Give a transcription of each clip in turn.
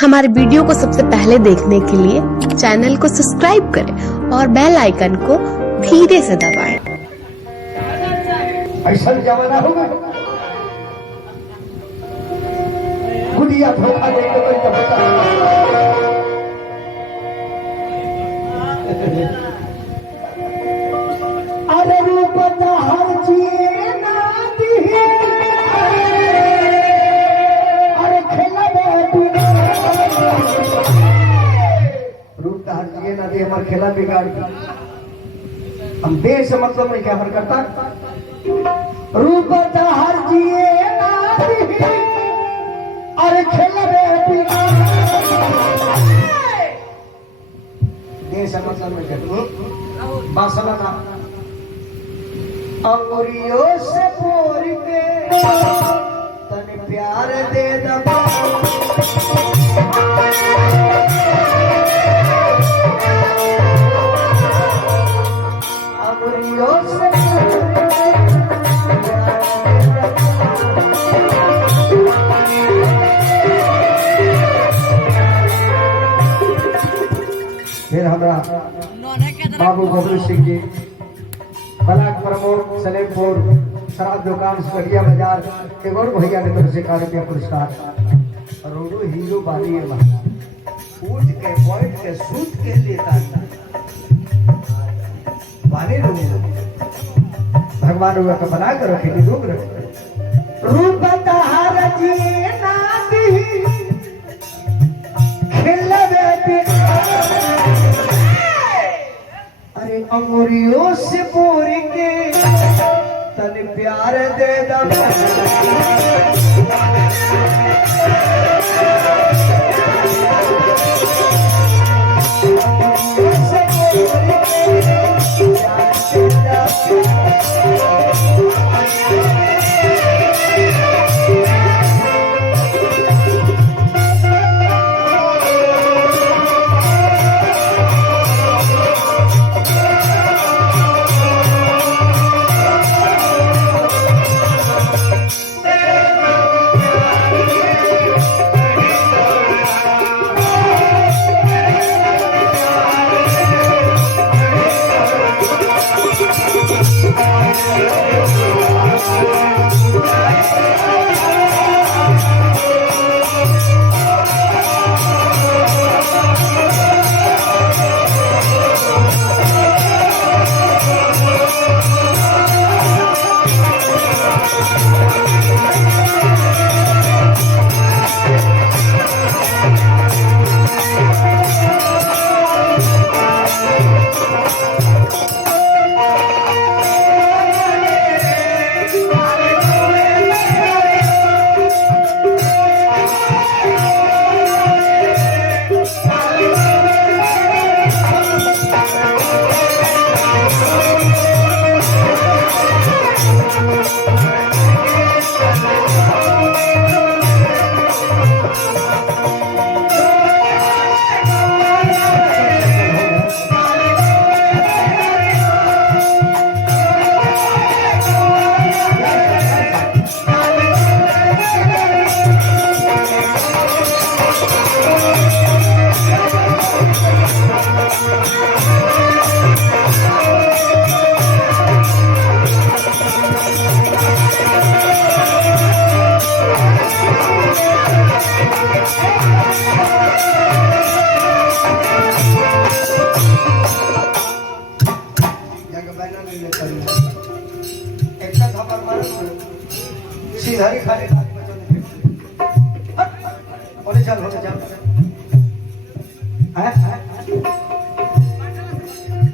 हमारे वीडियो को सबसे पहले देखने के लिए चैनल को सब्सक्राइब करें और बेल आइकन को धीरे से दबाएं। ऐसा जमाना होगा गुड़िया धोखा देके कोई तो बता। अरे रूप हर चीज ना दी, अरे खेला रूप हर चीज ना दी, हमारे खेला बिगाड़। हम देश से मतलब नहीं क्या हर करता रूप हर जिए अरे खेल देश मतलब में बासला का अंगुरियों से बोर के तने प्यार दे दबा। अंगुरियों से फिर हमारा बाबू बबलू सिंह जी ब्लॉक प्रमुख सलेमपुर शराब दुकान सरिया बाजार एक और भैया ने तरफ से कार्य पुरस्कार रोडो हीरो बाली है उठ के बैठ के सूत के लेता वाले लोग भगवान रुआ का बना कर रखे लोग रखे रूप तहार जीना दी अरे अंगुरियों से बोर के तन प्यार दे दबा।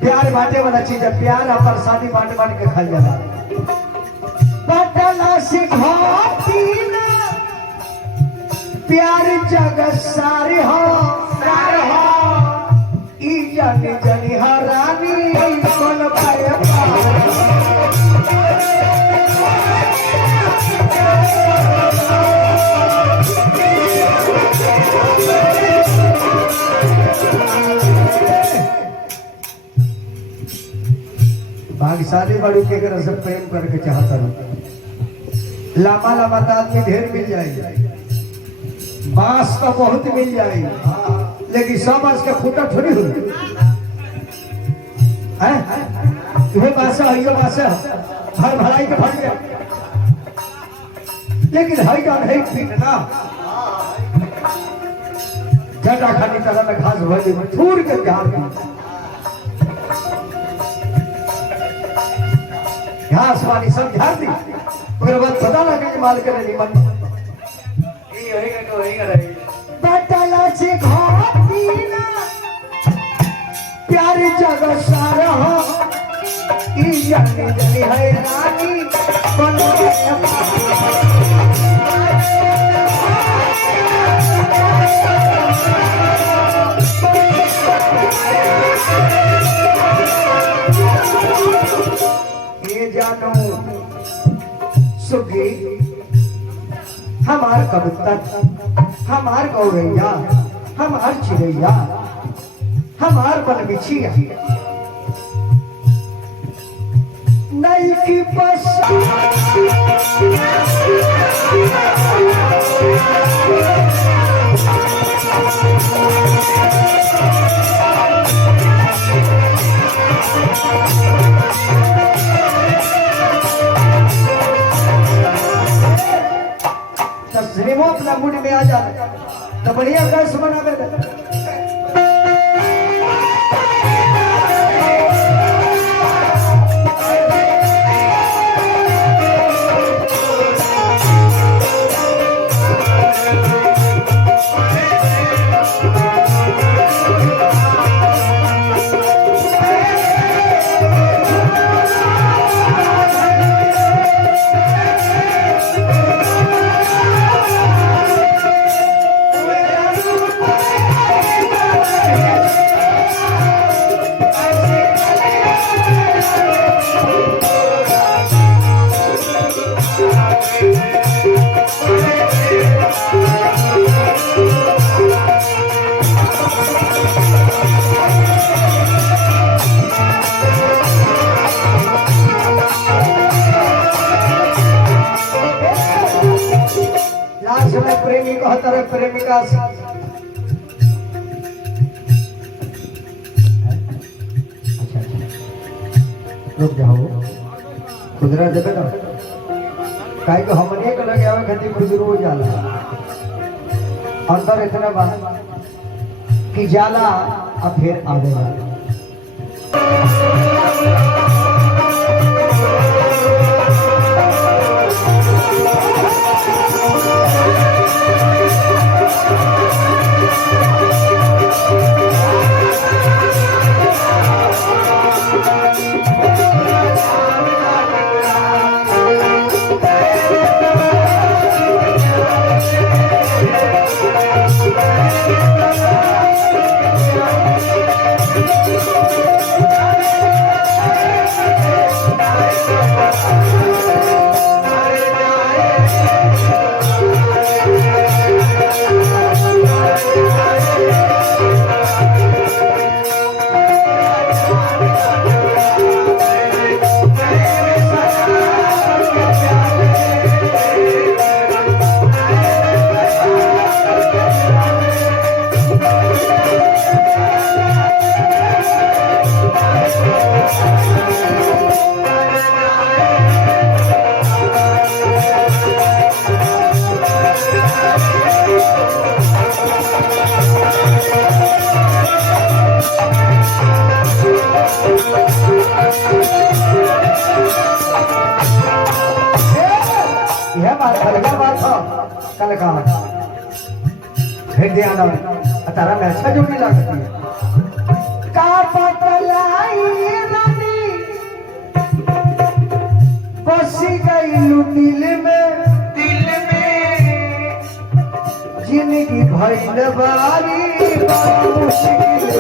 प्यार बांटे वाला चीज है, प्यार और प्रसादी बांट बांट के खाई जाला। बटला सिखाती ना प्यार जगत सारे हो ई जाने जनी हरानी कौन पाए भाग्यशाली बड़ू के घर से प्रेम करके चाहता हूँ। लामा लामा तो आदमी ढेर मिल जाएगी बांस तो बहुत मिल जाए, लेकिन सब बांस के फूटा थोड़ी हो ये बांस है, यो बांस है, भर भराई के फट गया, लेकिन हई का नहीं पीटना जटा खानी तरह में घास भर थूर के ध्यान घास वाली सब ध्यान दी, फिर बाद पता लगे कि माल करे नहीं मन बटला से घाटीना प्यारी जगह सारा हो जनी जनी है रानी बन ये जानो सुगी हमार कबूतर, हमार गौरैया, हमार चिड़ैया, हमार बनबिछिया नहीं की बस तस्लीमों अपना मूड में आ जाए तो बढ़िया कैसे बना प्रेमी को हतर प्रेमिका रुक जाओ खुदरा देवे ना काहे को हमने के लगे आवे खातिर खुजरू हो जाला अंदर इतना बात कि जाला अब फिर आवेगा कल का ध्यान तारा में अच्छा जोड़ी लगती है का पतलाई रानी बसी गई दिल में जिंदगी भइल बारी मुश्किल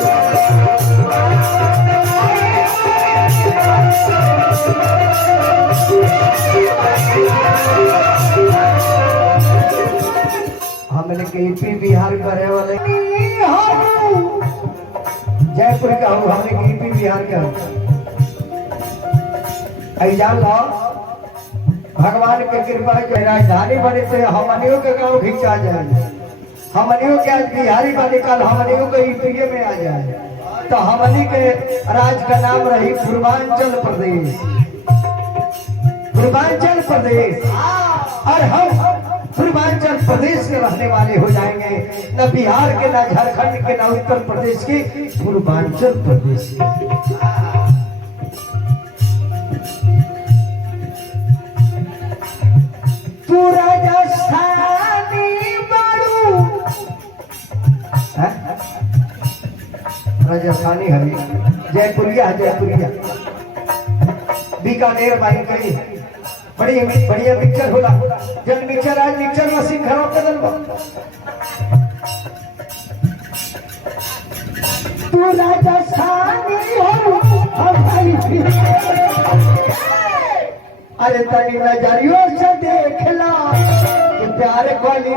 हमने के यूपी बिहार करे वाले जयपुर का हूँ, हमने के यूपी बिहार का जान लो भगवान के कृपा के राजधानी बने तो हमनियों के गाँव खींचा जाए हमनियों के आज बिहारी बने कल हमनियों के यूपीए में आ जाए तो हमनी के राज का नाम रही पूर्वांचल प्रदेश। पूर्वांचल प्रदेश और हम पूर्वांचल प्रदेश के रहने वाले हो जाएंगे, न बिहार के, न झारखंड के, न उत्तर प्रदेश के, पूर्वांचल प्रदेश के। तू राजस्थानी बड़ू, राजस्थानी है, जयपुरिया है, जयपुरिया बीकानेर बाई करी बड़ी बढ़िया पिक्चर होला। जब पिक्चर आज पिक्चर मशीन घरों पे डलवा तू राजस्थानी हो अरे तनी नजरियों से देख ला कि प्यार वाली